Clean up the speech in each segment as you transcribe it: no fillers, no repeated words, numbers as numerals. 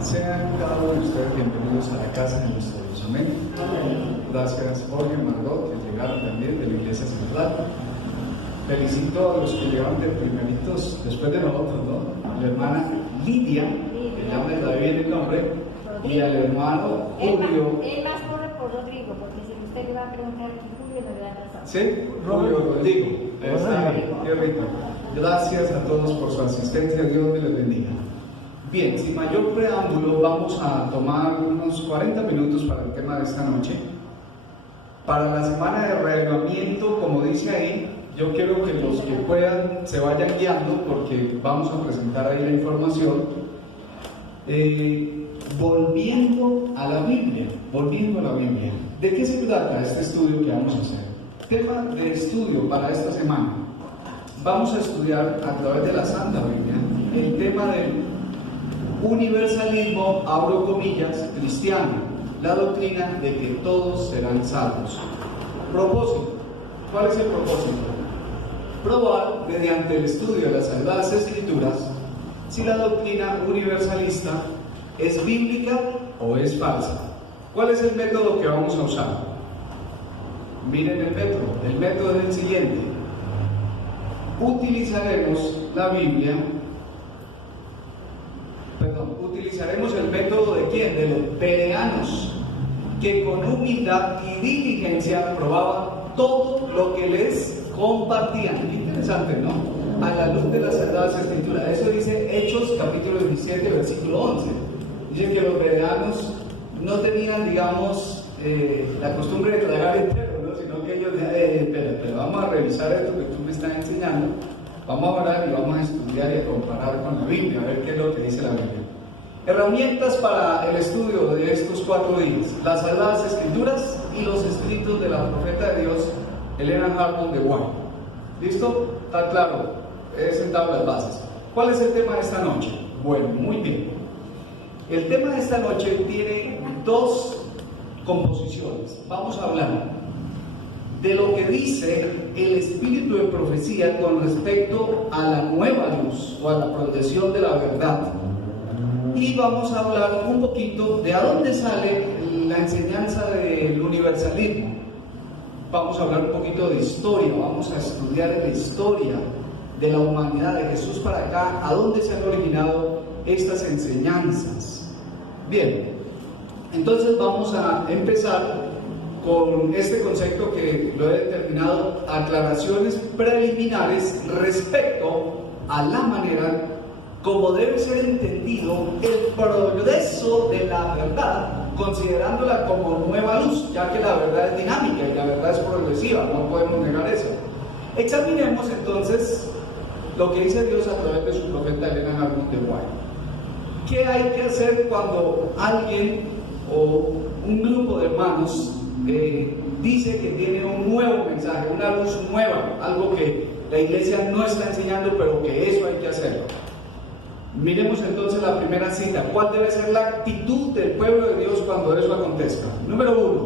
Sean cada uno de ustedes bienvenidos a la casa de nuestro Dios. Amén. Gracias, Jorge, Margot, que llegaron también de la Iglesia Central. Felicito a los que llegaron de primeritos después de nosotros, ¿no? La hermana Lidia, que ya me trae bien el nombre, y al hermano Julio. Él más corre por Rodrigo, porque si usted le va a preguntar aquí, Julio no le da razón. Sí, Julio Rodrigo. Está bien, qué rico. Gracias a todos por su asistencia. Dios me les bendiga. Bien, sin mayor preámbulo, vamos a tomar unos 40 minutos para el tema de esta noche. Para la semana de reavivamiento, como dice ahí, yo quiero que los que puedan se vayan guiando porque vamos a presentar ahí la información. Volviendo a la Biblia. ¿De qué se trata este estudio que vamos a hacer? Tema de estudio para esta semana. Vamos a estudiar a través de la Santa Biblia el tema del universalismo, abro comillas, cristiano, la doctrina de que todos serán salvos. Propósito. ¿Cuál es el propósito? Probar mediante el estudio de las Sagradas Escrituras si la doctrina universalista es bíblica o es falsa. ¿Cuál es el método que vamos a usar? Miren el método. El método es el siguiente. Utilizaremos el método de ¿quién? De los bereanos, que con humildad y diligencia probaban todo lo que les compartían. Qué interesante, ¿no? A la luz de las Sagradas Escrituras. Eso dice Hechos capítulo 17, versículo 11. Dice que los bereanos no tenían, digamos, la costumbre de tragar entero, ¿no? Sino que ellos decían, pero vamos a revisar esto que tú me estás enseñando, vamos a orar y vamos a estudiar y a comparar con la Biblia, a ver qué es lo que dice la Biblia. Herramientas para el estudio de estos 4 días: las Sagradas Escrituras y los escritos de la profeta de Dios, Helena Harmon de White. ¿Listo? ¿Está claro? He sentado las bases. ¿Cuál es el tema de esta noche? Bueno, muy bien. El tema de esta noche tiene 2 composiciones. Vamos a hablar de lo que dice el espíritu de profecía con respecto a la nueva luz o a la progresión de la verdad. Y vamos a hablar un poquito de a dónde sale la enseñanza del universalismo. Vamos a hablar un poquito de historia, vamos a estudiar la historia de la humanidad, de Jesús para acá, a dónde se han originado estas enseñanzas. Bien, entonces vamos a empezar con este concepto que lo he determinado: aclaraciones preliminares respecto a la manera como debe ser entendido el progreso de la verdad, considerándola como nueva luz, ya que la verdad es dinámica y la verdad es progresiva, no podemos negar eso. Examinemos entonces lo que dice Dios a través de su profeta Helena Harmon de White. ¿Qué hay que hacer cuando alguien o un grupo de hermanos dice que tiene un nuevo mensaje, una luz nueva, algo que la iglesia no está enseñando, pero que eso hay que hacerlo? Miremos entonces la primera cita. ¿Cuál debe ser la actitud del pueblo de Dios cuando eso acontezca? Número 1,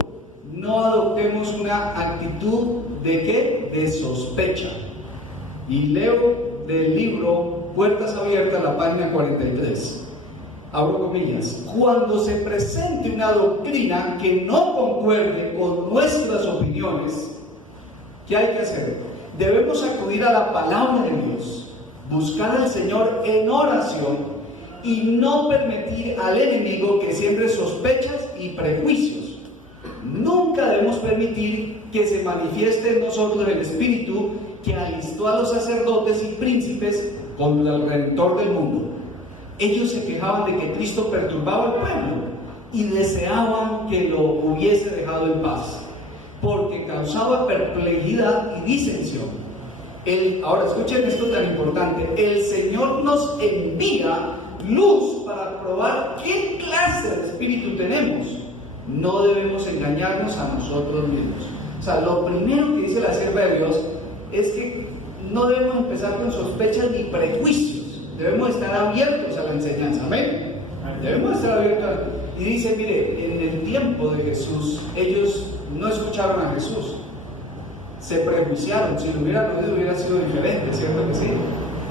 no adoptemos una actitud ¿de qué? De sospecha. Y leo del libro Puertas Abiertas, la página 43. Abro comillas: cuando se presente una doctrina que no concuerde con nuestras opiniones, ¿qué hay que hacer? Debemos acudir a la palabra de Dios, buscar al Señor en oración y no permitir al enemigo que siembre sospechas y prejuicios. Nunca debemos permitir que se manifieste en nosotros el espíritu que alistó a los sacerdotes y príncipes contra el Redentor del mundo. Ellos se quejaban de que Cristo perturbaba al pueblo y deseaban que lo hubiese dejado en paz, porque causaba perplejidad y disensión. Ahora escuchen esto tan importante: el Señor nos envía luz para probar qué clase de espíritu tenemos. No debemos engañarnos a nosotros mismos. O sea, lo primero que dice la sierva de Dios es que no debemos empezar con sospechas ni prejuicios. Debemos estar abiertos a la enseñanza. ¿Amén? Debemos estar abiertos Y dice, mire, en el tiempo de Jesús, ellos no escucharon a Jesús. Se prejuiciaron, si lo hubieran oído hubiera sido diferente, ¿cierto que sí?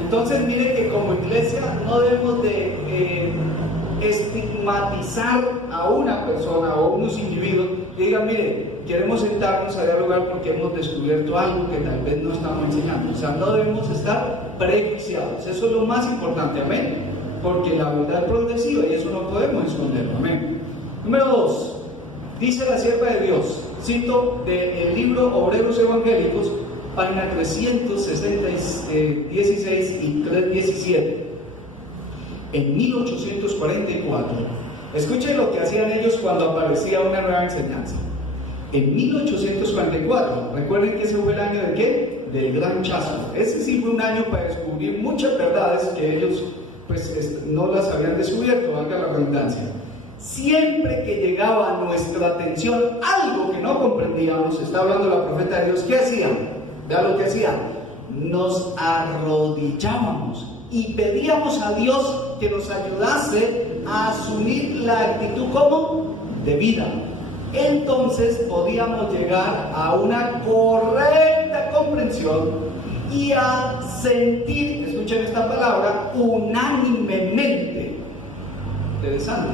Entonces mire que como iglesia no debemos de estigmatizar a una persona o a unos individuos que digan, mire, queremos sentarnos a dialogar porque hemos descubierto algo que tal vez no estamos enseñando. O sea, no debemos estar prejuiciados. Eso es lo más importante, amén. Porque la verdad es progresiva y eso no podemos esconderlo, amén. Número 2, dice la sierva de Dios, cito del libro Obreros Evangélicos, página 316 y 317. En 1844, escuchen lo que hacían ellos cuando aparecía una nueva enseñanza. En 1844, recuerden que ese fue el año de ¿qué? Del gran chasco. Ese sí fue un año para descubrir muchas verdades que ellos pues no las habían descubierto, valga la redundancia. Siempre que llegaba a nuestra atención algo que no comprendíamos, está hablando la profeta de Dios, ¿qué hacían? Vea lo que hacían. Nos arrodillábamos y pedíamos a Dios que nos ayudase a asumir la actitud como de vida. Entonces podíamos llegar a una correcta comprensión y a sentir, escuchen esta palabra, unánimemente. Interesante.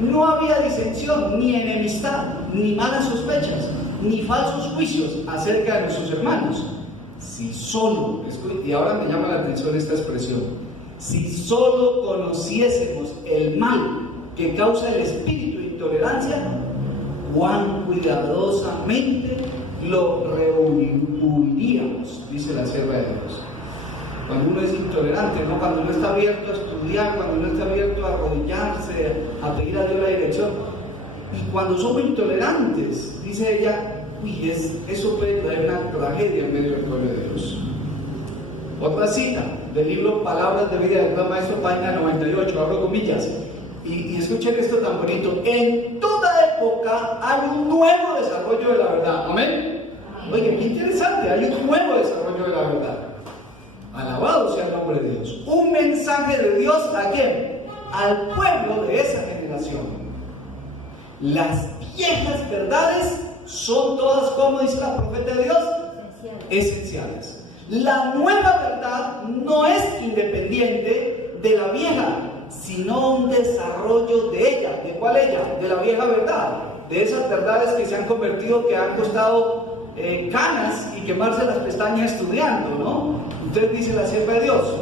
No había disensión, ni enemistad, ni malas sospechas, ni falsos juicios acerca de nuestros hermanos. Si solo, y ahora me llama la atención esta expresión, si solo conociésemos el mal que causa el espíritu de intolerancia, cuán cuidadosamente lo rehuiríamos, dice la sierva de Dios. Cuando uno es intolerante, ¿no? Cuando uno está abierto a estudiar, cuando uno está abierto a arrodillarse, a pedir a Dios la dirección. Y cuando somos intolerantes, dice ella, uy, eso puede traer una tragedia en medio del pueblo de Dios. Otra cita del libro Palabras de Vida del Gran Maestro, página 98, abro comillas. Y escuchen esto tan bonito. En toda época hay un nuevo desarrollo de la verdad. ¿Amén? Oye, qué interesante, hay un nuevo desarrollo de la verdad. Alabado sea el nombre de Dios. Un mensaje de Dios ¿a quién? Al pueblo de esa generación. Las viejas verdades son todas, como dice la profeta de Dios, esenciales. La nueva verdad no es independiente de la vieja, sino un desarrollo de ella. ¿De cuál ella? De la vieja verdad. De esas verdades que se han convertido, que han costado canas y quemarse las pestañas estudiando, ¿no? Entonces dice la sierva de Dios,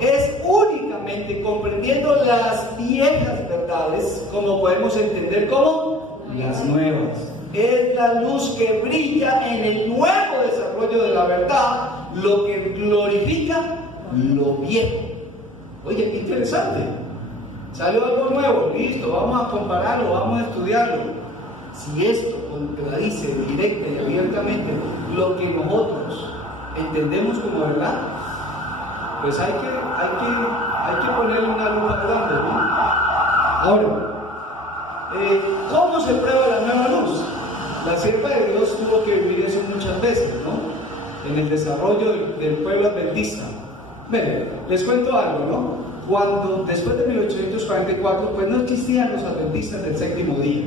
es únicamente comprendiendo las viejas verdades como podemos entender como las nuevas. Es la luz que brilla en el nuevo desarrollo de la verdad, lo que glorifica lo viejo. Oye, qué interesante. Salió algo nuevo, listo, vamos a compararlo, vamos a estudiarlo. Si esto contradice directa y abiertamente lo que nosotros entendemos como verdad, pues hay que ponerle una lupa grande, ¿no? Ahora, ¿cómo se prueba la nueva luz? La sierva de Dios tuvo que vivir eso muchas veces, ¿no? En el desarrollo del pueblo adventista. Miren, les cuento algo, ¿no? Cuando, después de 1844, pues no existían los adventistas del séptimo día.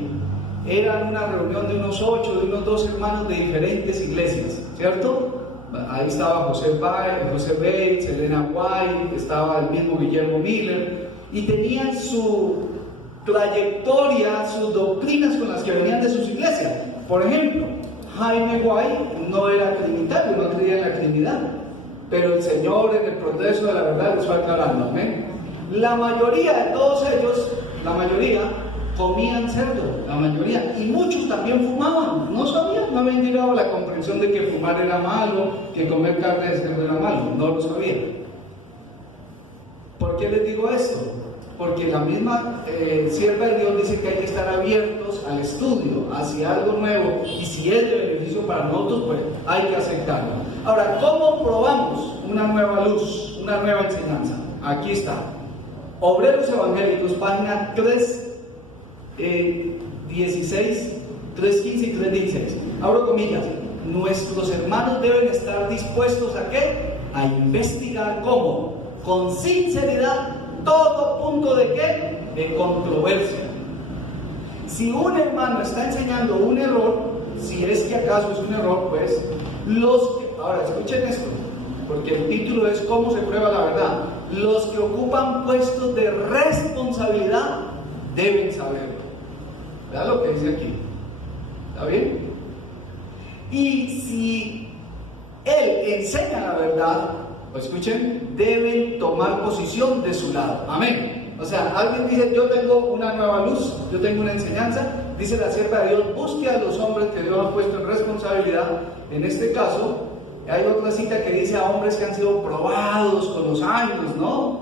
Eran una reunión de unos 8, de unos 12 hermanos de diferentes iglesias, ¿cierto? Ahí estaba José Bates, Elena White, estaba el mismo Guillermo Miller, y tenían su trayectoria, sus doctrinas con las que venían de sus iglesias. Por ejemplo, Jaime White no era trinitario, no creía en la Trinidad, pero el Señor en el progreso de la verdad les fue aclarando, ¿amén? La mayoría de todos ellos, comían cerdo, la mayoría, y muchos también fumaban, no sabían, no habían llegado a la comprensión de que fumar era malo, que comer carne de cerdo era malo, no lo sabían. ¿Por qué les digo esto? Porque la misma sierva de Dios dice que hay que estar abiertos al estudio, hacia algo nuevo, y si es de beneficio para nosotros, pues hay que aceptarlo. Ahora, ¿cómo probamos una nueva luz, una nueva enseñanza? Aquí está. Obreros Evangélicos, página 3:16, 3:15 y 3:16. Abro comillas. Nuestros hermanos deben estar dispuestos ¿a qué? A investigar cómo, con sinceridad, todo punto de ¿qué? De controversia. Si un hermano está enseñando un error, si es que acaso es un error, pues ahora escuchen esto, porque el título es ¿cómo se prueba la verdad? los que ocupan puestos de responsabilidad deben saberlo. Vean lo que dice aquí. ¿Está bien? Y si él enseña la verdad, pues escuchen, deben tomar posición de su lado. Amén. O sea, alguien dice, yo tengo una nueva luz, yo tengo una enseñanza, dice la sierva de Dios, busque a los hombres que Dios ha puesto en responsabilidad. En este caso, hay otra cita que dice a hombres que han sido probados con los años, ¿no?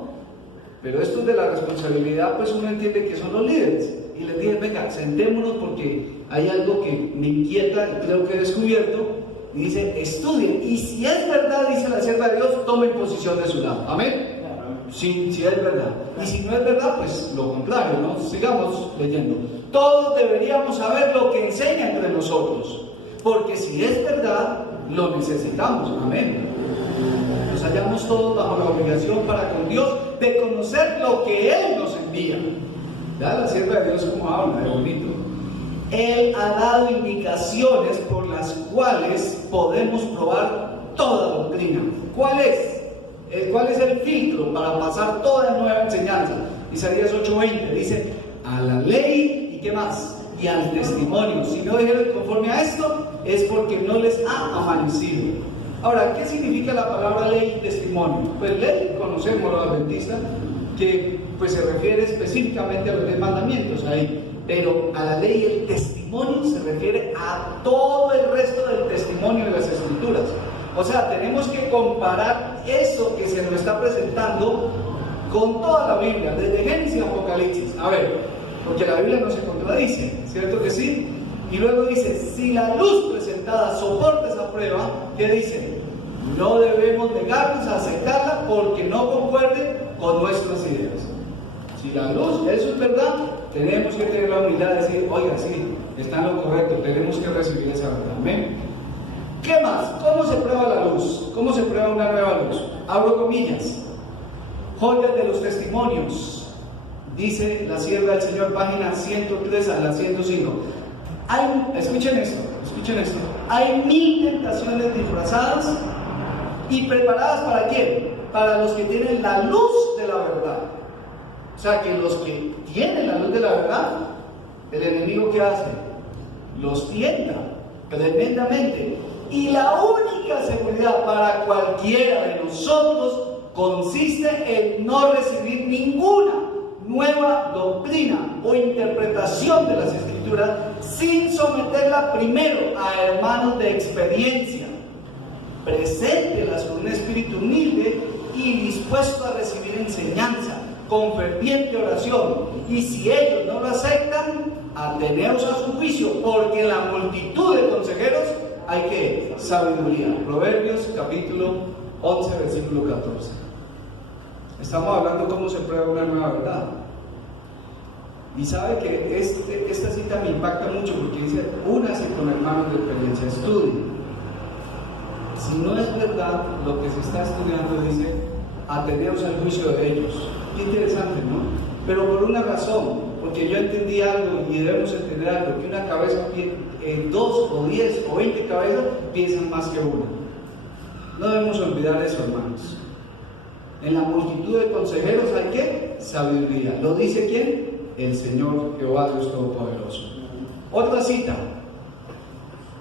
Pero esto de la responsabilidad, pues uno entiende que son los líderes. Y les dije, venga, sentémonos porque hay algo que me inquieta y creo que he descubierto. Y dice, estudien. Y si es verdad, dice la sierva de Dios, tomen posición de su lado. Amén. Si es verdad. Y si no es verdad, pues lo contrario, ¿no? Sigamos leyendo. Todos deberíamos saber lo que enseña entre nosotros. Porque si es verdad, lo necesitamos. Amén. Nos hallamos todos bajo la obligación para con Dios de conocer lo que Él nos envía. ¿Ya? La sierva de Dios como habla, es bonito. Él ha dado indicaciones por las cuales podemos probar toda doctrina. ¿Cuál es? ¿Cuál es el filtro para pasar toda nueva enseñanza? Isaías 8:20 dice, a la ley y ¿qué más? Y al testimonio. Si no dijeron conforme a esto, es porque no les ha amanecido. Ahora, ¿qué significa la palabra ley y testimonio? Pues ley, conocemos los adventistas, que pues se refiere específicamente a los 10 mandamientos ahí. Pero a la ley y el testimonio se refiere a todo el resto del testimonio de las Escrituras. O sea, tenemos que comparar eso que se nos está presentando con toda la Biblia, desde Génesis a Apocalipsis. A ver, porque la Biblia no se contradice, ¿cierto que sí? Y luego dice, si la luz presentada soporta esa prueba, ¿qué dice? No debemos negarnos a aceptarla porque no concuerde con nuestras ideas. Si la luz, eso es verdad, tenemos que tener la humildad de decir, oiga, sí, está en lo correcto, tenemos que recibir esa verdad. Amén. ¿Qué más? ¿Cómo se prueba la luz? ¿Cómo se prueba una nueva luz? Abro comillas. Joyas de los testimonios. Dice la sierva del Señor, página 103 a la 105. Escuchen esto. Hay 1000 tentaciones disfrazadas y preparadas ¿para quién? Para los que tienen la luz de la verdad. O sea, que los que tienen la luz de la verdad, el enemigo ¿qué hace? Los tienta tremendamente. Y la única seguridad para cualquiera de nosotros consiste en no recibir ninguna nueva doctrina o interpretación de las Escrituras sin someterla primero a hermanos de experiencia. Preséntelas con un espíritu humilde y dispuesto a recibir enseñanza con ferviente oración, y si ellos no lo aceptan, ateneos a su juicio, porque en la multitud de consejeros hay que sabiduría. Proverbios capítulo 11 versículo 14. Estamos hablando cómo se prueba una nueva verdad. Y sabe que esta cita me impacta mucho porque dice, únase con hermanos de experiencia, estudie. Si no es verdad lo que se está estudiando, dice, ateneos al juicio de ellos. Qué interesante, ¿no? Pero por una razón, porque yo entendí algo y debemos entender algo, que una cabeza, 2 o 10 o 20 cabezas piensan más que una. No debemos olvidar eso, hermanos. En la multitud de consejeros hay ¿qué? Sabiduría. ¿Lo dice quién? El Señor Jehová Dios Todopoderoso. Otra cita.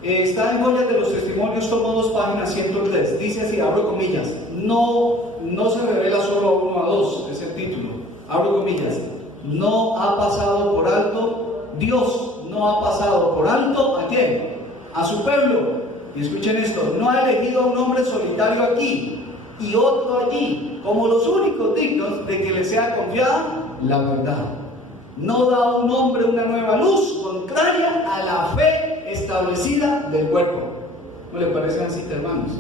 Está en Joyas de los Testimonios, tomo 2, página 103. Dice así, abro comillas. No se revela solo a 1 a 2, es el título. Abro comillas. No ha pasado por alto, Dios no ha pasado por alto, ¿a quién? A su pueblo. Y escuchen esto, no ha elegido a un hombre solitario aquí y otro allí, como los únicos dignos de que le sea confiada la verdad. No da a un hombre una nueva luz contraria a la fe establecida del cuerpo. ¿No le parece una cita, hermanos?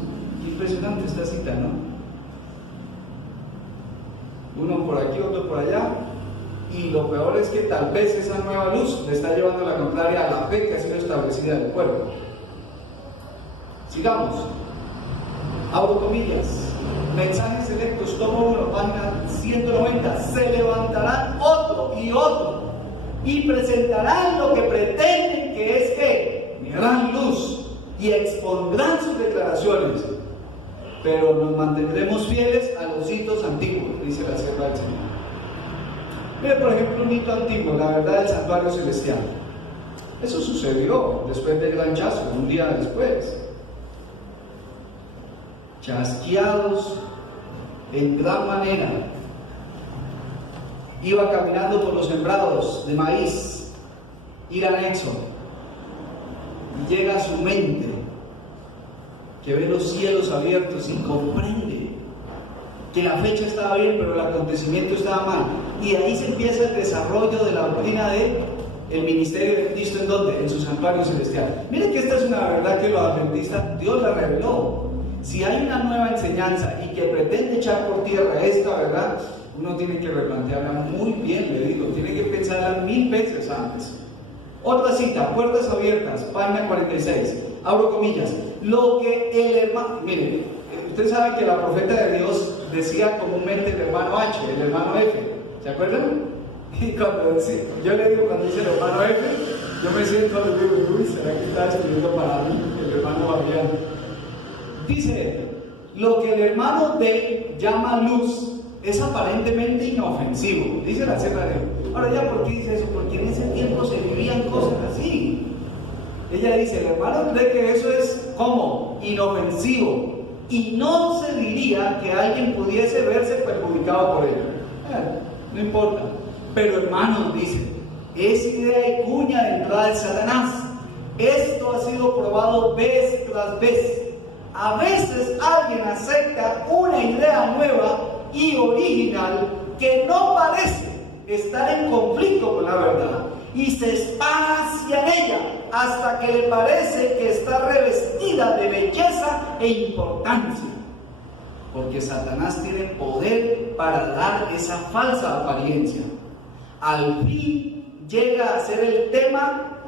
Qué impresionante esta cita, ¿no? Uno por aquí, otro por allá. Y lo peor es que tal vez esa nueva luz le está llevando la contraria a la fe que ha sido establecida en el cuerpo. Sigamos. Abro comillas. Mensajes selectos, tomo 1, página 190. Se levantarán otro y presentarán lo que pretenden que es que gran luz y expondrán sus declaraciones. pero nos mantendremos fieles a los hitos antiguos, dice la sierva del Señor. Mire, por ejemplo, un hito antiguo, la verdad del santuario celestial. Eso sucedió después del gran chasco, un día después. Chasqueados en gran manera, iba caminando por los sembrados de maíz, ir anexo, y llega a su mente, que ve los cielos abiertos y comprende que la fecha estaba bien, pero el acontecimiento estaba mal. Y ahí se empieza el desarrollo de la doctrina del ministerio de Cristo. ¿En dónde? En su santuario celestial. Miren que esta es una verdad que los adventistas, Dios la reveló. Si hay una nueva enseñanza y que pretende echar por tierra esta verdad, uno tiene que replantearla muy bien, le digo, tiene que pensarla 1000 veces antes. Otra cita, Puertas Abiertas, página 46, abro comillas, lo que el hermano, miren, usted sabe que la profeta de Dios decía comúnmente el hermano H, el hermano F, ¿se acuerdan? Y cuando decía, yo le digo cuando dice el hermano F, yo me siento, le digo, uy, ¿será que está escribiendo para mí, el hermano Fabián? Dice, lo que el hermano D llama luz es aparentemente inofensivo, dice la sierva de Dios. Ahora ya, ¿por qué dice eso? Porque en ese tiempo se vivían cosas así. Ella dice, el hermano cree que eso es como inofensivo y no se diría que alguien pudiese verse perjudicado por ello. No importa. Pero hermanos, dice, es idea y cuña de entrada de Satanás. Esto ha sido probado vez tras vez. A veces alguien acepta una idea nueva y original que no parece estar en conflicto con la verdad y se espacia en ella hasta que le parece que está revestida de belleza e importancia, porque Satanás tiene poder para dar esa falsa apariencia. Al fin llega a ser el tema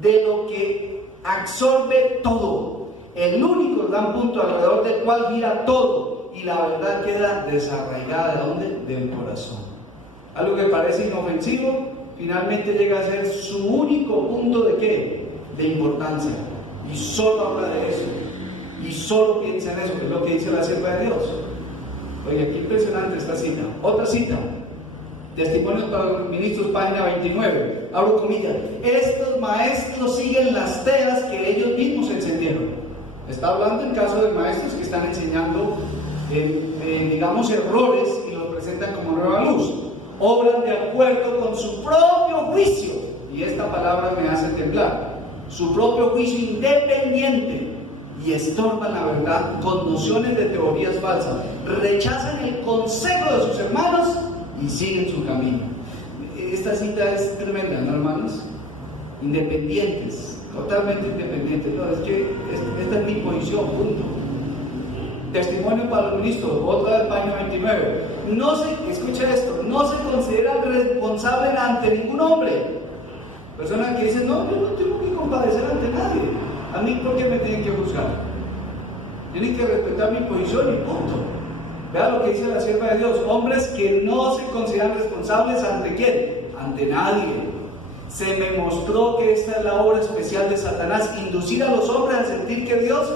de lo que absorbe todo, el único gran punto alrededor del cual gira todo, y la verdad queda desarraigada. ¿De dónde? Del corazón. Algo que parece inofensivo, finalmente llega a ser su único punto de ¿qué? De importancia. Y solo habla de eso. Y solo piensa en eso, que es lo que dice la sierva de Dios. Oye, qué impresionante esta cita. Otra cita. Testimonios para los ministros, página 29. Abro comillas. Estos maestros siguen las telas que ellos mismos encendieron. Está hablando en caso de maestros que están enseñando digamos, errores y los presentan como nueva luz. Obran de acuerdo con su propio juicio, y esta palabra me hace temblar, su propio juicio independiente, y estorban la verdad con nociones de teorías falsas, rechazan el consejo de sus hermanos y siguen su camino. Esta cita es tremenda, ¿no, hermanos? Independientes, totalmente independientes. No, es que esta es mi posición, punto. Testimonio para los ministros, otra del página 29. No se, escucha esto, no se considera responsable ante ningún hombre. Personas que dicen, no, yo no tengo que compadecer ante nadie. A mí, ¿por qué me tienen que juzgar? Tienen que respetar mi posición y punto. Vea lo que dice la sierva de Dios. Hombres que no se consideran responsables ante quién, ante nadie. Se me mostró que esta es la obra especial de Satanás, inducir a los hombres a sentir que Dios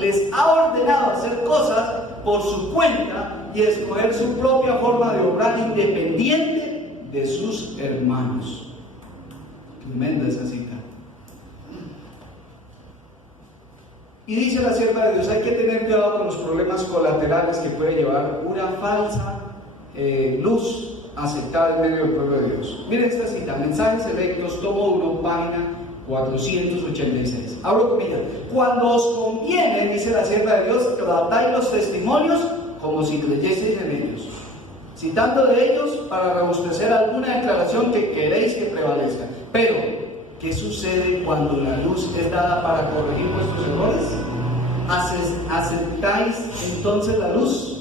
les ha ordenado hacer cosas por su cuenta y escoger su propia forma de obrar independiente de sus hermanos. Tremenda esa cita. Y dice la sierva de Dios, hay que tener cuidado con los problemas colaterales que puede llevar una falsa luz aceptada en medio del pueblo de Dios. Miren esta cita, Mensajes Selectos, tomo 1, página 486. Abro comillas. Cuando os conviene, dice la sierva de Dios, tratáis los testimonios como si creyeseis en ellos, citando de ellos para robustecer alguna declaración que queréis que prevalezca. Pero, ¿qué sucede cuando la luz es dada para corregir vuestros errores? ¿Aceptáis entonces la luz?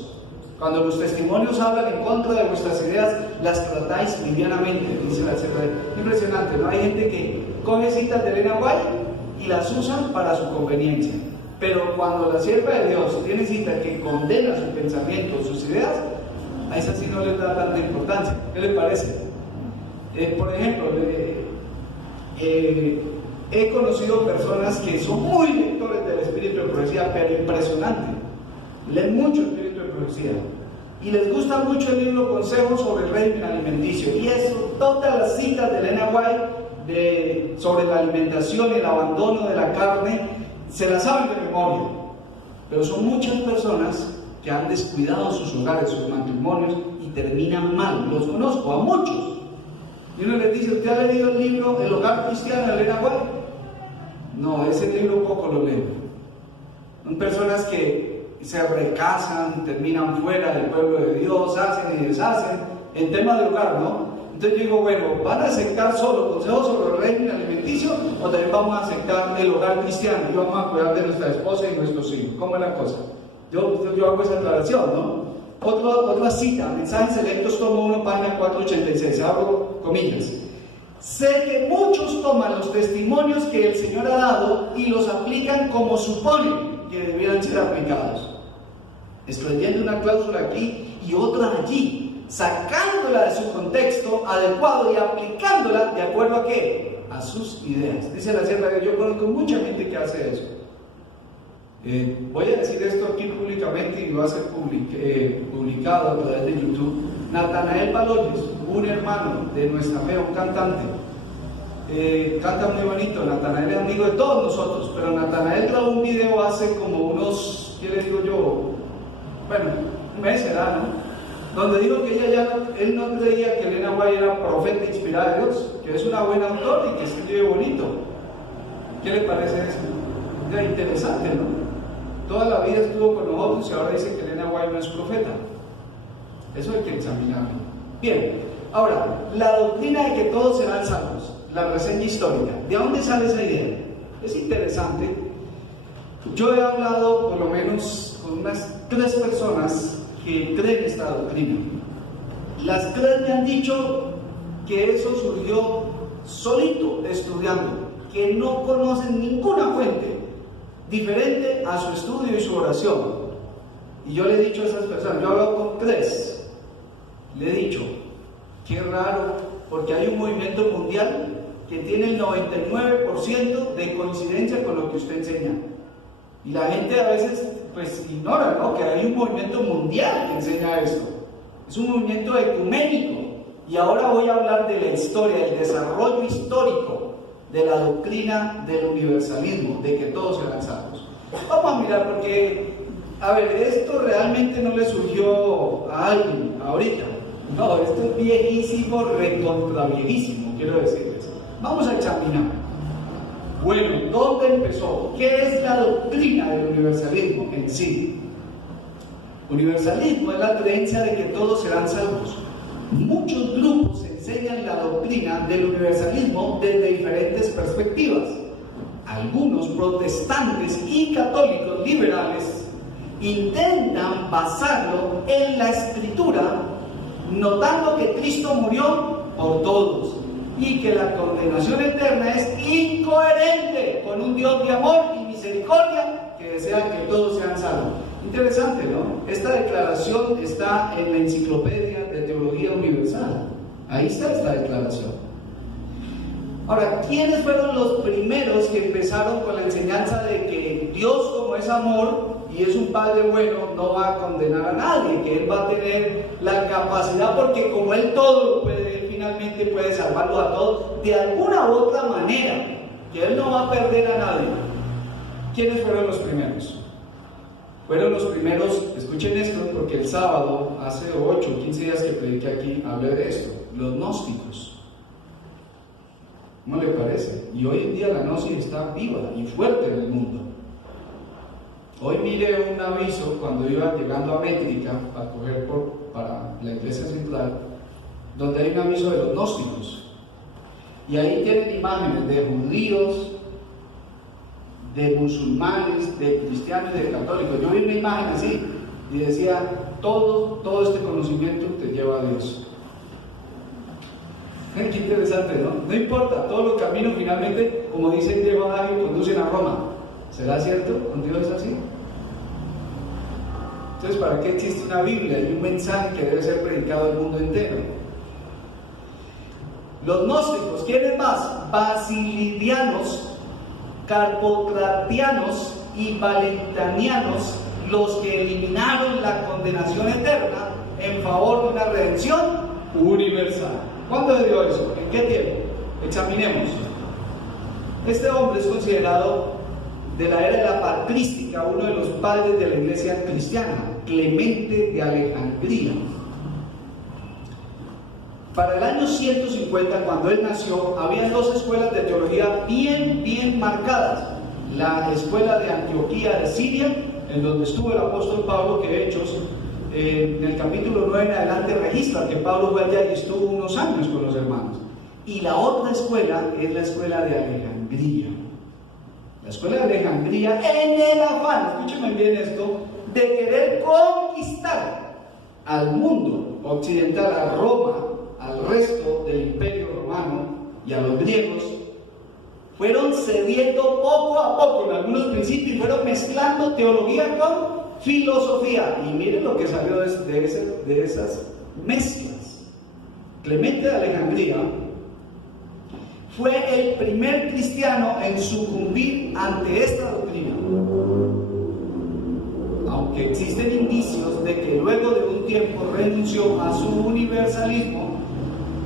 Cuando los testimonios hablan en contra de vuestras ideas, las tratáis livianamente, dice la sierva de Dios. Impresionante, ¿no? Hay gente que coge citas de Elena White y las usan para su conveniencia. Pero cuando la sierva de Dios tiene citas que condena su pensamiento, sus ideas, a esas sí no les da tanta importancia. ¿Qué les parece? Por ejemplo, he conocido personas que son muy lectores del espíritu de profecía, pero impresionante. leen mucho espíritu de profecía y les gusta mucho el libro Consejos sobre el régimen alimenticio, y eso, todas las citas de Elena White sobre la alimentación y el abandono de la carne se las saben de memoria, pero son muchas personas que han descuidado sus hogares, sus matrimonios, y terminan mal. Los conozco a muchos, y uno les dice: ¿usted ha leído el libro El Hogar Cristiano de Elena White? No, ese libro poco lo leo. Son personas que se recasan, terminan fuera del pueblo de Dios, hacen y deshacen en tema de hogar, ¿no? Entonces yo digo, bueno, ¿van a aceptar solo consejos sobre el régimen alimenticio o también vamos a aceptar el hogar cristiano y vamos a cuidar de nuestra esposa y nuestros hijos? ¿Cómo es la cosa? Yo hago esa aclaración, ¿no? Otra cita, Mensajes Selectos, tomo 1, página 486, abro comillas. Sé que muchos toman los testimonios que el Señor ha dado y los aplican como suponen que debieran ser aplicados, extrayendo una cláusula aquí y otra allí, sacándola de su contexto adecuado y aplicándola de acuerdo a ¿qué? A sus ideas. Dice la sierva que yo conozco mucha gente que hace eso. Voy a decir esto aquí públicamente y va a ser publicado a través de YouTube. Natanael Baloyes, un hermano de nuestra fe, un cantante, canta muy bonito. Natanael es amigo de todos nosotros, pero Natanael grabó un video hace como unos, ¿qué le digo yo? Bueno, un mes será, ¿no? Donde dijo que él no creía que Elena White era profeta inspirada de Dios, que es una buena autora y que escribe bonito. ¿Qué le parece eso? Ya, interesante, ¿no? Toda la vida estuvo con nosotros y ahora dice que Elena White no es profeta. Eso hay que examinarlo. Bien, ahora, la doctrina de que todos serán salvos, la reseña histórica, ¿de dónde sale esa idea? Es interesante. Yo he hablado por lo menos con unas 3 personas que creen esta doctrina. Las 3 me han dicho que eso surgió solito, estudiando, que no conocen ninguna fuente diferente a su estudio y su oración. Y yo le he dicho a esas personas, yo he hablado con 3, le he dicho, qué raro, porque hay un movimiento mundial que tiene el 99% de coincidencia con lo que usted enseña. Y la gente a veces pues ignora, ¿no?, que hay un movimiento mundial que enseña esto. Es un movimiento ecuménico. Y ahora voy a hablar de la historia, del desarrollo histórico de la doctrina del universalismo, de que todos serán salvos. Vamos a mirar, porque, a ver, esto realmente no le surgió a alguien ahorita. No, esto es viejísimo, recontra viejísimo, quiero decirles. Vamos a examinar. Bueno, ¿dónde empezó? ¿Qué es la doctrina del universalismo en sí? Universalismo es la creencia de que todos serán salvos. Muchos grupos enseñan la doctrina del universalismo desde diferentes perspectivas. Algunos protestantes y católicos liberales intentan basarlo en la Escritura, notando que Cristo murió por todos y que la condenación eterna es incoherente con un Dios de amor y misericordia que desea que todos sean salvos. Interesante, ¿no? Esta declaración está en la Enciclopedia de Teología Universal. Ahí está esta declaración. Ahora, ¿quiénes fueron los primeros que empezaron con la enseñanza de que Dios, como es amor y es un Padre bueno, no va a condenar a nadie, que Él va a tener la capacidad, porque como Él todo lo puede, Él finalmente puede salvarlo a todos de alguna u otra manera, que Él no va a perder a nadie? ¿Quiénes fueron los primeros? Fueron los primeros, escuchen esto, porque el sábado, hace 8 o 15 días que prediqué aquí, hablé de esto, los gnósticos. ¿Cómo le parece? Y hoy en día la gnosis está viva y fuerte en el mundo. Hoy miré un aviso cuando iba llegando a Métrica a coger para la iglesia central, donde hay un aviso de los gnósticos. Y ahí tienen imágenes de judíos, de musulmanes, de cristianos y de católicos. Yo vi una imagen así y decía, todo este conocimiento te lleva a Dios. Qué interesante, ¿no? No importa, todos los caminos finalmente, como dice el griego adagio, conducen a Roma. ¿Será cierto? ¿Con Dios es así? Entonces, ¿para qué existe una Biblia y un mensaje que debe ser predicado al mundo entero? Los gnósticos, ¿quiénes más? Basilidianos, carpocratianos y valentinianos los que eliminaron la condenación eterna en favor de una redención universal. ¿Cuándo se dio eso? ¿En qué tiempo? Examinemos. Este hombre es considerado de la era de la patrística uno de los padres de la iglesia cristiana, Clemente de Alejandría. Para el año 150, cuando él nació, había dos escuelas de teología bien marcadas. La escuela de Antioquía de Siria, en donde estuvo el apóstol Pablo, que de Hechos, en el capítulo 9 en adelante registra que Pablo fue allá y estuvo unos años con los hermanos. Y la otra escuela es la escuela de Alejandría. La escuela de Alejandría, en el afán, escúchenme bien esto, de querer conquistar al mundo occidental, a Roma, al resto del imperio romano y a los griegos, fueron cediendo poco a poco en algunos principios y fueron mezclando teología con filosofía. Y miren lo que salió de esas mezclas. Clemente de Alejandría fue el primer cristiano en sucumbir ante esta doctrina. Aunque existen indicios de que luego de un tiempo renunció a su universalismo,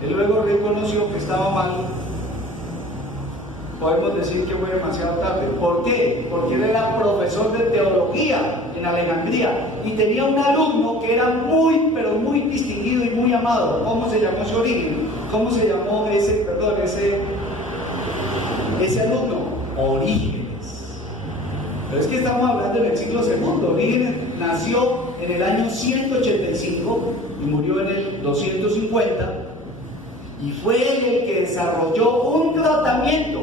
él luego reconoció que estaba mal. Podemos decir que fue demasiado tarde. ¿Por qué? Porque él era profesor de teología en Alejandría y tenía un alumno que era pero muy distinguido y muy amado. ¿Cómo se llamó ese origen? ¿Cómo se llamó ese alumno? Orígenes. Pero es que estamos hablando en el siglo II. Orígenes nació en el año 185 y murió en el 250. Y fue él el que desarrolló un tratamiento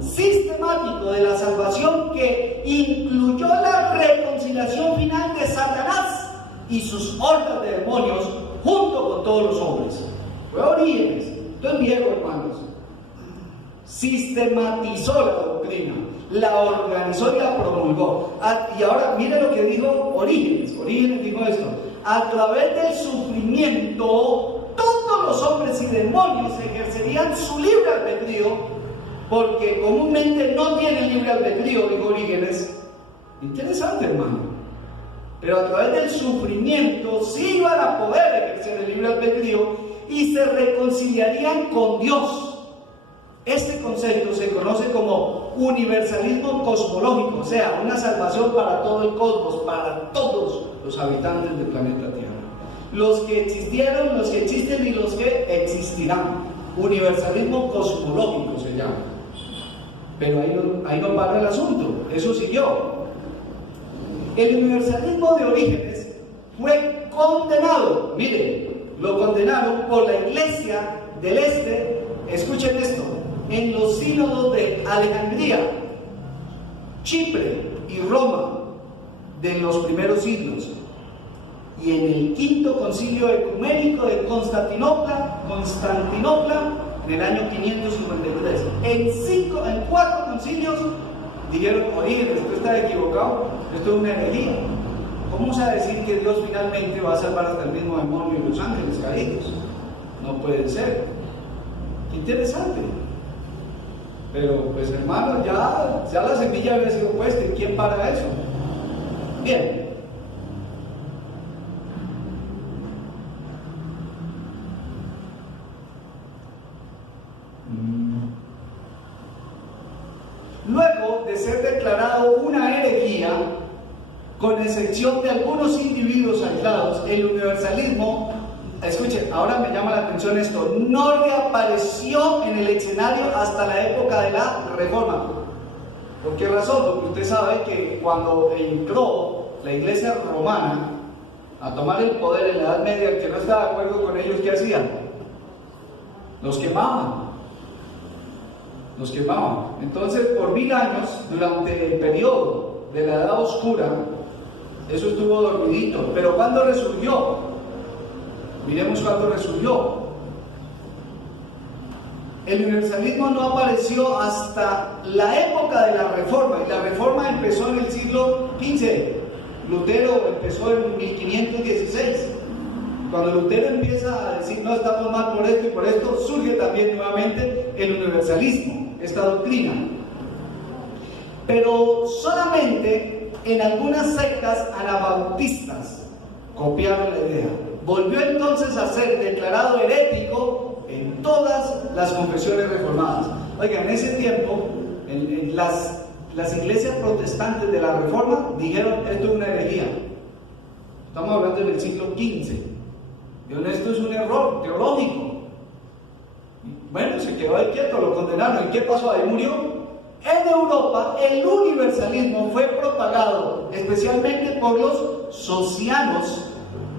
sistemático de la salvación que incluyó la reconciliación final de Satanás y sus hordas de demonios junto con todos los hombres. Fue Orígenes, entonces viejo, hermanos. Sistematizó la doctrina, la organizó y la promulgó. Y ahora mire lo que dijo Orígenes. Orígenes dijo esto: a través del sufrimiento todos los hombres y demonios ejercerían su libre albedrío, porque comúnmente no tienen libre albedrío, dijo Orígenes. Interesante, hermano. Pero a través del sufrimiento sí iban a poder ejercer el libre albedrío y se reconciliarían con Dios. Este concepto se conoce como universalismo cosmológico, o sea, una salvación para todo el cosmos, para todos los habitantes del planeta Tierra. Los que existieron, los que existen y los que existirán. Universalismo cosmológico se llama. Pero ahí no para el asunto, eso siguió. El universalismo de Orígenes fue condenado, miren, lo condenaron por la Iglesia del Este, escuchen esto, en los sínodos de Alejandría, Chipre y Roma de los primeros siglos, y en el quinto concilio ecuménico de Constantinopla, en el año 553. En 4 concilios dijeron: Orígenes, esto está equivocado, esto es una herejía. ¿Cómo se va a decir que Dios finalmente va a salvar hasta el mismo demonio y los ángeles caídos? No puede ser. Interesante. Pero pues hermano, ya la semilla había sido puesta. ¿Y quién para eso? Bien. Luego de ser declarado una herejía, con excepción de algunos individuos aislados, el universalismo, escuchen, ahora me llama la atención esto, no reapareció en el escenario hasta la época de la Reforma. ¿Por qué razón? Porque usted sabe que cuando entró la iglesia romana a tomar el poder en la Edad Media, el que no estaba de acuerdo con ellos, ¿qué hacían? Los quemaban. Entonces, por 1000 años, durante el periodo de la Edad Oscura, eso estuvo dormidito. Pero ¿cuándo resurgió? Miremos cuándo resurgió. El universalismo no apareció hasta la época de la Reforma, y la Reforma empezó en el siglo XV. Lutero empezó en 1516. Cuando Lutero empieza a decir: no, estamos mal por esto y por esto, surge también nuevamente el universalismo, esta doctrina. Pero solamente en algunas sectas anabautistas copiaron la idea. Volvió entonces a ser declarado herético en todas las confesiones reformadas. Oiga, en ese tiempo, las iglesias protestantes de la Reforma dijeron: esto es una herejía. Estamos hablando del siglo XV. Dijeron: esto es un error teológico. Bueno, se quedó ahí quieto, lo condenaron. ¿Y qué pasó? Ahí murió. En Europa, el universalismo fue propagado especialmente por los socianos.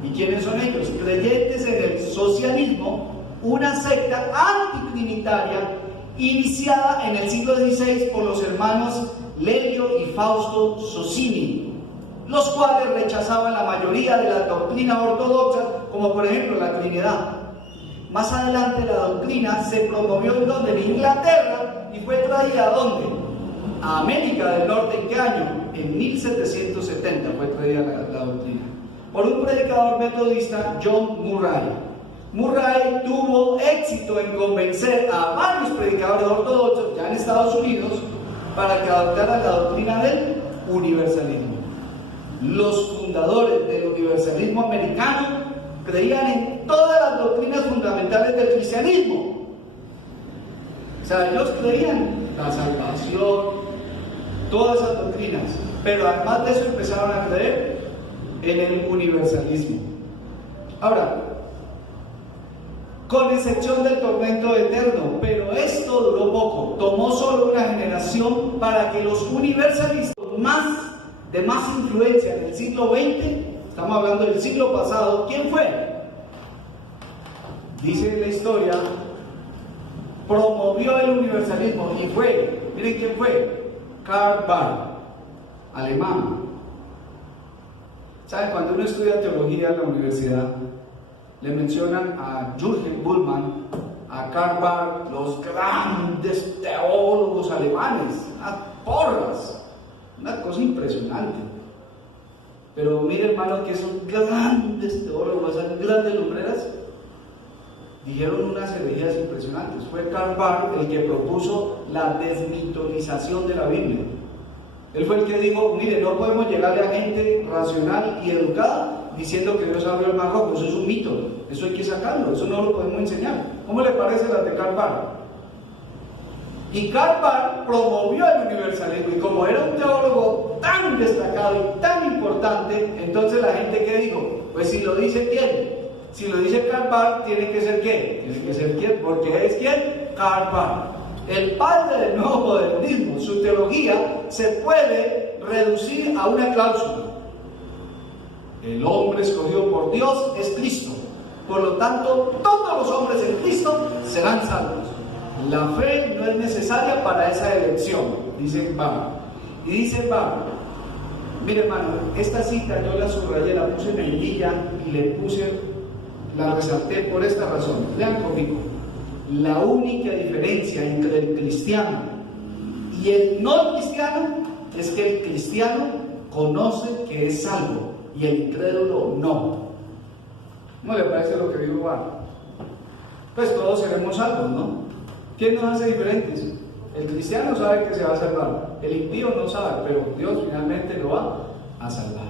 ¿Y quiénes son ellos? Creyentes en el socialismo, una secta antitrinitaria iniciada en el siglo XVI por los hermanos Lelio y Fausto Socini, los cuales rechazaban la mayoría de la doctrina ortodoxa, como por ejemplo la Trinidad. Más adelante la doctrina se promovió en donde, en Inglaterra, y fue traída ¿a dónde? A América del Norte. ¿En qué año? En 1770 fue traída la doctrina por un predicador metodista, John Murray. Murray tuvo éxito en convencer a varios predicadores ortodoxos ya en Estados Unidos para que adoptaran la doctrina del universalismo. Los fundadores del universalismo americano creían en todas las doctrinas fundamentales del cristianismo. O sea, ellos creían la salvación, todas esas doctrinas, pero además de eso empezaron a creer en el universalismo. Ahora, con excepción del tormento eterno, pero esto duró poco, tomó solo una generación para que los universalistas de más influencia en el siglo XX, estamos hablando del siglo pasado, ¿quién fue? Dice la historia, promovió el universalismo y fue, miren quién fue, Karl Barth, alemán. ¿Saben? Cuando uno estudia teología en la universidad, le mencionan a Jürgen Bullmann, a Karl Barth, los grandes teólogos alemanes, a porras, una cosa impresionante. Pero mire, hermano, que esos grandes teólogos, esas grandes lumbreras, dijeron unas herejías impresionantes. Fue Karl Barth el que propuso la desmitonización de la Biblia. Él fue el que dijo: mire, no podemos llegarle a gente racional y educada diciendo que Dios abrió el mar rojo. Eso es un mito, eso hay que sacarlo, eso no lo podemos enseñar. ¿Cómo le parece la de Karl Barth? Y Karl Barth promovió el universalismo, y como era un teólogo tan destacado y tan importante, entonces la gente, ¿qué dijo? Pues si lo dice ¿quién? Si lo dice Karl Barth, tiene que ser ¿quién? Tiene que ser ¿quién? Porque es ¿quién? Karl Barth, el padre del nuevo modernismo. Su teología se puede reducir a una cláusula: el hombre escogido por Dios es Cristo, por lo tanto todos los hombres en Cristo serán salvos. La fe no es necesaria para esa elección, dice Barth. Y dice Barth, mire hermano, esta cita yo la subrayé, la puse en negrilla y la resalté por esta razón. Lean conmigo: la única diferencia entre el cristiano y el no cristiano es que el cristiano conoce que es salvo y el incrédulo no. ¿No le parece lo que dijo Barth? Pues todos seremos salvos, ¿no? ¿Quién nos hace diferentes? El cristiano sabe que se va a salvar, el impío no sabe, pero Dios finalmente lo va a salvar.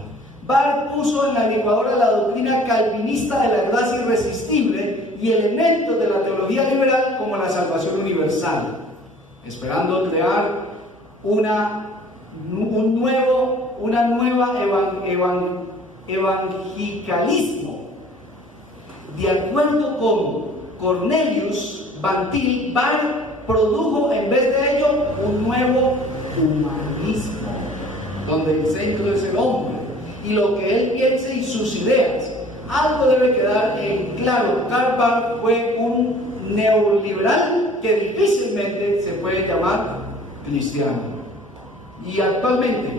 Barth puso en la licuadora la doctrina calvinista de la gracia irresistible y elementos de la teología liberal como la salvación universal, esperando crear una nueva evangelicalismo. De acuerdo con Cornelius Van Til, Barth produjo en vez de ello un nuevo humanismo, donde el centro es el hombre y lo que él piense y sus ideas. Algo debe quedar en claro: Karl Barth fue un neoliberal que difícilmente se puede llamar cristiano. Y actualmente,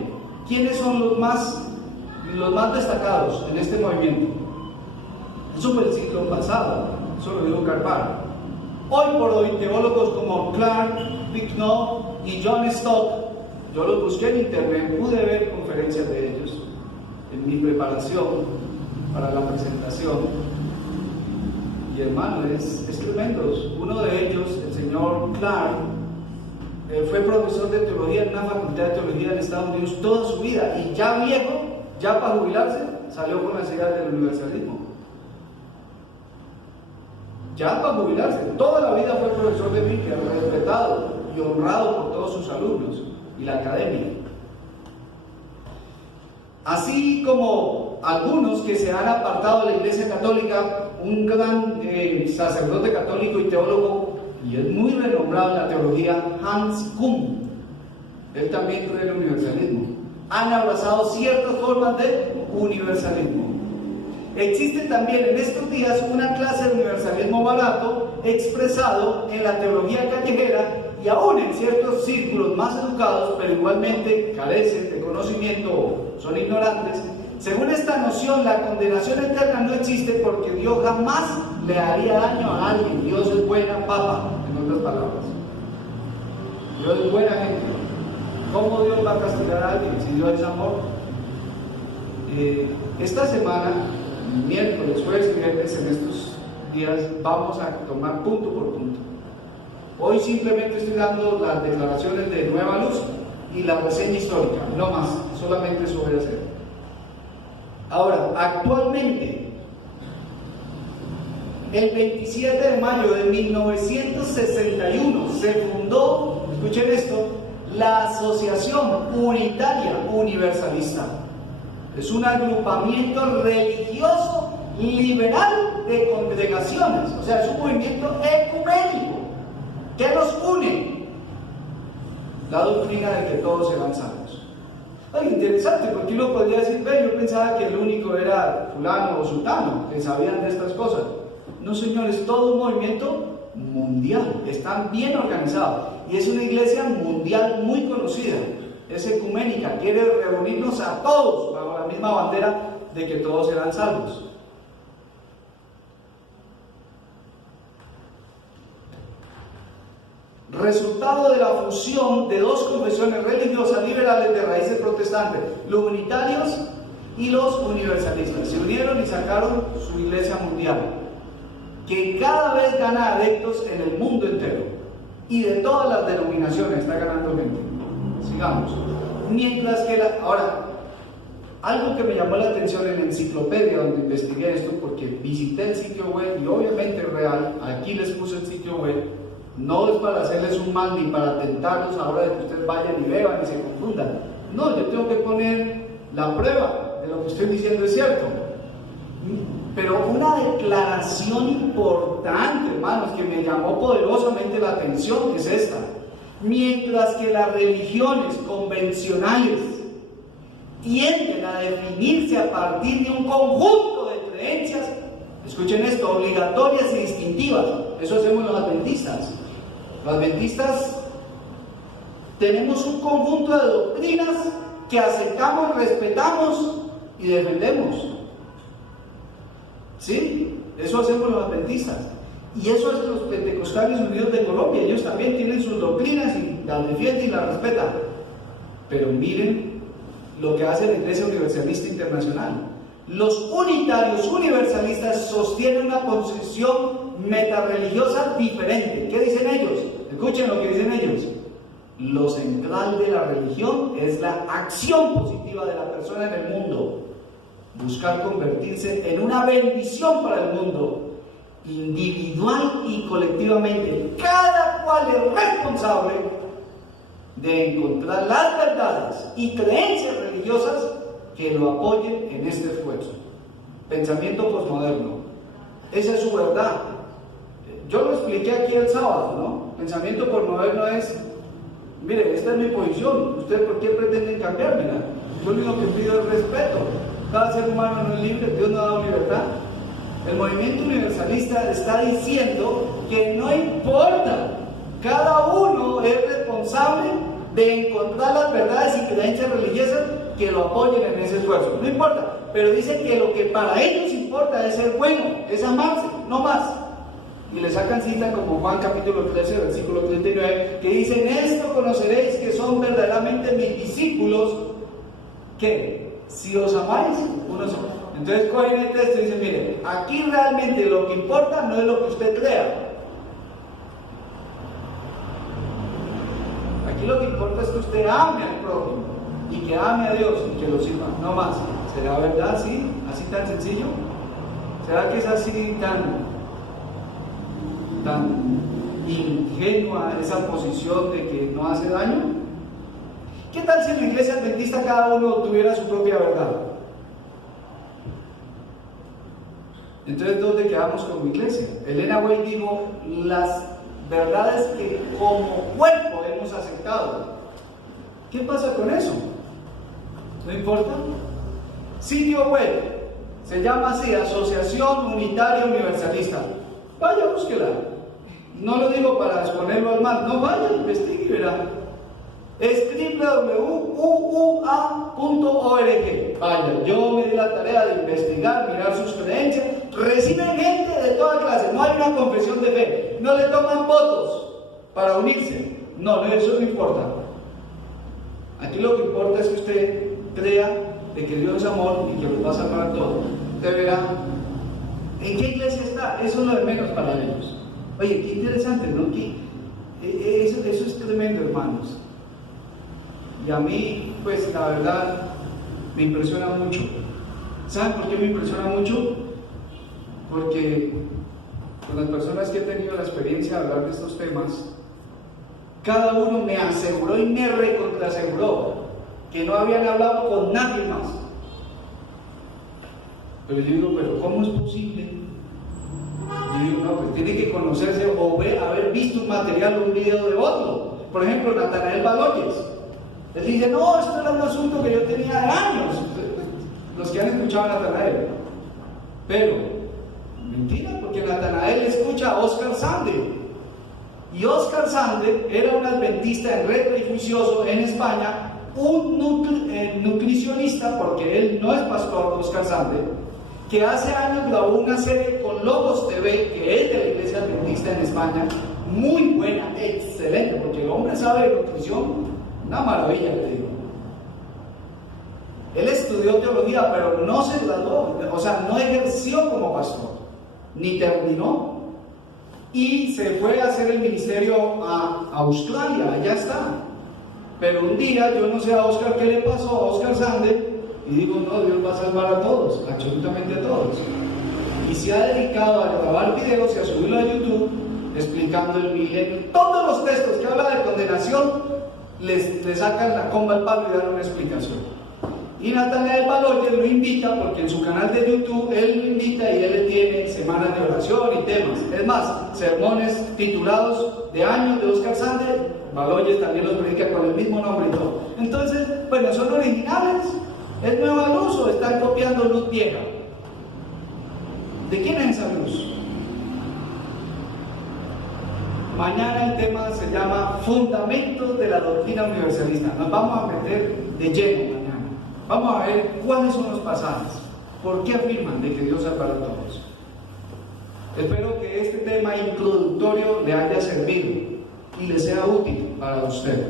¿quiénes son los más destacados en este movimiento? Eso fue el siglo pasado, eso lo dijo Karl Barth. Hoy por hoy, teólogos como Clark Bicknell y John Stott, yo los busqué en internet, pude ver conferencias de ellos en mi preparación para la presentación, y hermano, es tremendo. Uno de ellos, el señor Clark, fue profesor de teología en una facultad de teología en Estados Unidos toda su vida, y ya viejo, ya para jubilarse, salió con las ideas del universalismo. Ya para jubilarse, toda la vida fue profesor de Biblia, respetado y honrado por todos sus alumnos y la academia. Así como algunos que se han apartado de la Iglesia Católica, un gran sacerdote católico y teólogo, y es muy renombrado en la teología, Hans Kuhn, él también cree en el universalismo, han abrazado ciertas formas de universalismo. Existe también en estos días una clase de universalismo barato expresado en la teología callejera y aún en ciertos círculos más educados, pero igualmente carecen de conocimiento o son ignorantes. Según esta noción, la condenación eterna no existe porque Dios jamás le haría daño a alguien. Dios es buena papa, en otras palabras. Dios es buena gente. ¿Cómo Dios va a castigar a alguien si Dios es amor? Esta semana, miércoles, jueves y viernes, en estos días, vamos a tomar punto por punto. Hoy simplemente estoy dando las declaraciones de Nueva Luz y la reseña histórica, no más, solamente eso voy a hacer. Ahora, actualmente, el 27 de mayo de 1961 se fundó, escuchen esto, la Asociación Unitaria Universalista. Es un agrupamiento religioso liberal de congregaciones, o sea, es un movimiento ecuménico que nos une la doctrina de que todos serán salvos. Ay, interesante, porque uno podría decir, ve, yo pensaba que el único era fulano o sultano, que sabían de estas cosas. No, señores, todo un movimiento mundial, están bien organizados, y es una iglesia mundial muy conocida, es ecuménica, quiere reunirnos a todos bajo la misma bandera de que todos serán salvos. Resultado de la fusión de dos confesiones religiosas liberales de raíces protestantes, los unitarios y los universalistas, se unieron y sacaron su iglesia mundial, que cada vez gana adeptos en el mundo entero, y de todas las denominaciones está ganando gente. Sigamos. Mientras que ahora, algo que me llamó la atención en la enciclopedia donde investigué esto, porque visité el sitio web y obviamente es real, aquí les puse el sitio web, no es para hacerles un mal ni para tentarlos ahora de que ustedes vayan y beban y se confundan. No, yo tengo que poner la prueba de lo que estoy diciendo es cierto. Pero una declaración importante, hermanos, que me llamó poderosamente la atención es esta. Mientras que las religiones convencionales tienden a definirse a partir de un conjunto de creencias, escuchen esto, obligatorias y distintivas, eso hacemos los adventistas. Los adventistas tenemos un conjunto de doctrinas que aceptamos, respetamos y defendemos. ¿Sí? Eso hacemos los adventistas. Y eso es los Pentecostales Unidos de Colombia. Ellos también tienen sus doctrinas y las defienden y las respetan. Pero miren lo que hace la Iglesia Universalista Internacional. Los unitarios universalistas sostienen una posición metareligiosa diferente. ¿Qué dicen ellos? Escuchen lo que dicen ellos. Lo central de la religión es la acción positiva de la persona en el mundo. Buscar convertirse en una bendición para el mundo, individual y colectivamente. Cada cual es responsable de encontrar las verdades y creencias religiosas que lo apoyen en este esfuerzo. Pensamiento posmoderno. Esa es su verdad. Yo lo expliqué aquí el sábado, ¿no? Pensamiento posmoderno es, mire, esta es mi posición, ¿ustedes por qué pretenden cambiármela? Yo lo único que pido es respeto. Cada ser humano no es libre, Dios no ha dado libertad. El movimiento universalista está diciendo que no importa, cada uno es responsable de encontrar las verdades y creencias religiosas que lo apoyen en ese esfuerzo. No importa, pero dice que lo que para ellos importa es ser bueno, es amarse, no más. Y le sacan cita como Juan capítulo 13, versículo 39, que dice: en esto conoceréis que son verdaderamente mis discípulos, que si os amáis unos a otros. Entonces cogen el texto y dicen: mire, aquí realmente lo que importa no es lo que usted crea. Aquí lo que importa es que usted ame al prójimo y que ame a Dios y que lo sirva, no más. ¿Será verdad, sí? ¿Así tan sencillo? ¿Será que es así tan ingenua esa posición de que no hace daño? ¿Qué tal si en la iglesia adventista cada uno tuviera su propia verdad? Entonces, ¿dónde quedamos como iglesia? Elena White dijo, las verdades que como cuerpo hemos aceptado. ¿Qué pasa con eso? ¿No importa? Sitio web, se llama así, Asociación Unitaria Universalista. Vaya, búsquela. No lo digo para exponerlo al mal, no, vaya, investigue y verá. Es www.uua.org. Vaya, yo me di la tarea de investigar, mirar sus creencias. Reciben gente de toda clase, no hay una confesión de fe, no le toman votos para unirse. No, eso no importa. Aquí lo que importa es que usted crea de que Dios es amor y que los va a salvar a todos. Usted verá en qué iglesia está, eso es lo de menos para ellos. Oye, qué interesante, ¿no? Eso es tremendo, hermanos. Y a mí, pues la verdad, me impresiona mucho. ¿Saben por qué me impresiona mucho? Porque con las personas que he tenido la experiencia de hablar de estos temas, cada uno me aseguró y me recontraseguró que no habían hablado con nadie más. Pero yo digo, ¿pero cómo es posible? Yo digo, no, pues tiene que conocerse o haber visto un material o un video de otro. Por ejemplo, Natanael Baloyes. Él dice, no, esto era un asunto que yo tenía de años. Los que han escuchado a Natanael. Pero, mentira, porque Natanael escucha a Oscar Sande. Y Oscar Sande era un adventista en Red Prejuicioso en España, un nutricionista, porque él no es pastor, Oscar Sande, que hace años grabó una serie con Logos TV, que es de la Iglesia Adventista en España, muy buena, excelente, porque el hombre sabe de nutrición, una maravilla, le digo. Él estudió teología, pero no se graduó, o sea, no ejerció como pastor, ni terminó. Y se fue a hacer el ministerio a Australia, allá está. Pero un día, yo no sé a Oscar qué le pasó, a Oscar Sande, y digo, no, Dios va a salvar a todos, absolutamente a todos. Y se ha dedicado a grabar videos y a subirlo a YouTube, explicando el milenio. Todos los textos que hablan de condenación, le sacan la comba al palo y dan una explicación. Y Natanael Baloyes lo invita, porque en su canal de YouTube él lo invita y él le tiene semanas de oración y temas. Es más, sermones titulados de años de Oscar Sande, Baloyes también los predica con el mismo nombre y todo. Entonces, bueno, son originales, es nueva luz o están copiando luz vieja. ¿De quién es esa luz? Mañana el tema se llama Fundamentos de la Doctrina Universalista. Nos vamos a meter de lleno mañana. Vamos a ver cuáles son los pasajes, por qué afirman de que Dios salvará a todos. Espero que este tema introductorio le haya servido y le sea útil para usted.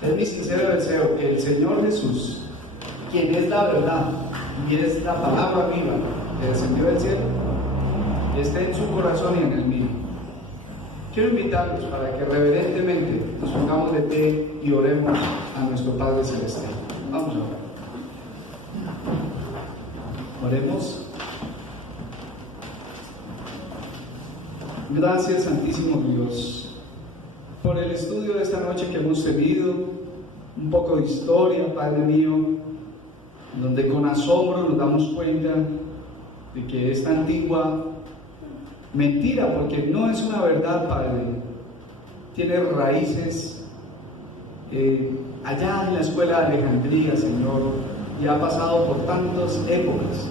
Es mi sincero deseo que el Señor Jesús, quien es la verdad y es la palabra viva que descendió del cielo, esté en su corazón y en el mío. Quiero invitarlos para que reverentemente nos pongamos de pie y oremos a nuestro Padre Celestial. Vamos a orar. Oremos. Gracias, Santísimo Dios, por el estudio de esta noche que hemos tenido, un poco de historia, Padre mío, donde con asombro nos damos cuenta de que esta antigua mentira, porque no es una verdad, Padre, tiene raíces allá en la escuela de Alejandría, Señor, y ha pasado por tantas épocas.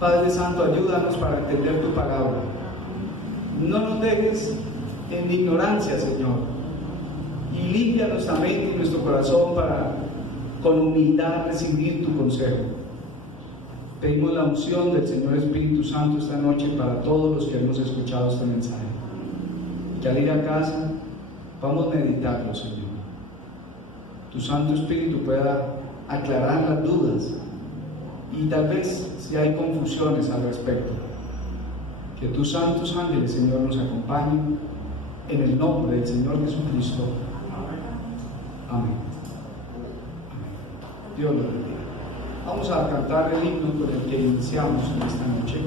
Padre Santo, ayúdanos para entender tu palabra. No nos dejes en ignorancia, Señor, y limpia nuestra mente y nuestro corazón para con humildad recibir tu consejo. Pedimos la unción del Señor Espíritu Santo esta noche para todos los que hemos escuchado este mensaje. Y que al ir a casa vamos a meditarlo, Señor. Tu Santo Espíritu pueda aclarar las dudas y tal vez si hay confusiones al respecto. Que tus santos ángeles, Señor, nos acompañen en el nombre del Señor Jesucristo. Amén. Amén. Dios lo bendiga. Vamos a cantar el himno con el que iniciamos en esta noche,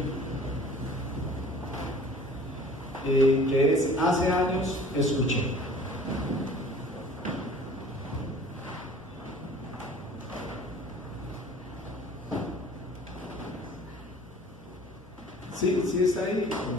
que es Hace años escuché. Sí, sí está ahí.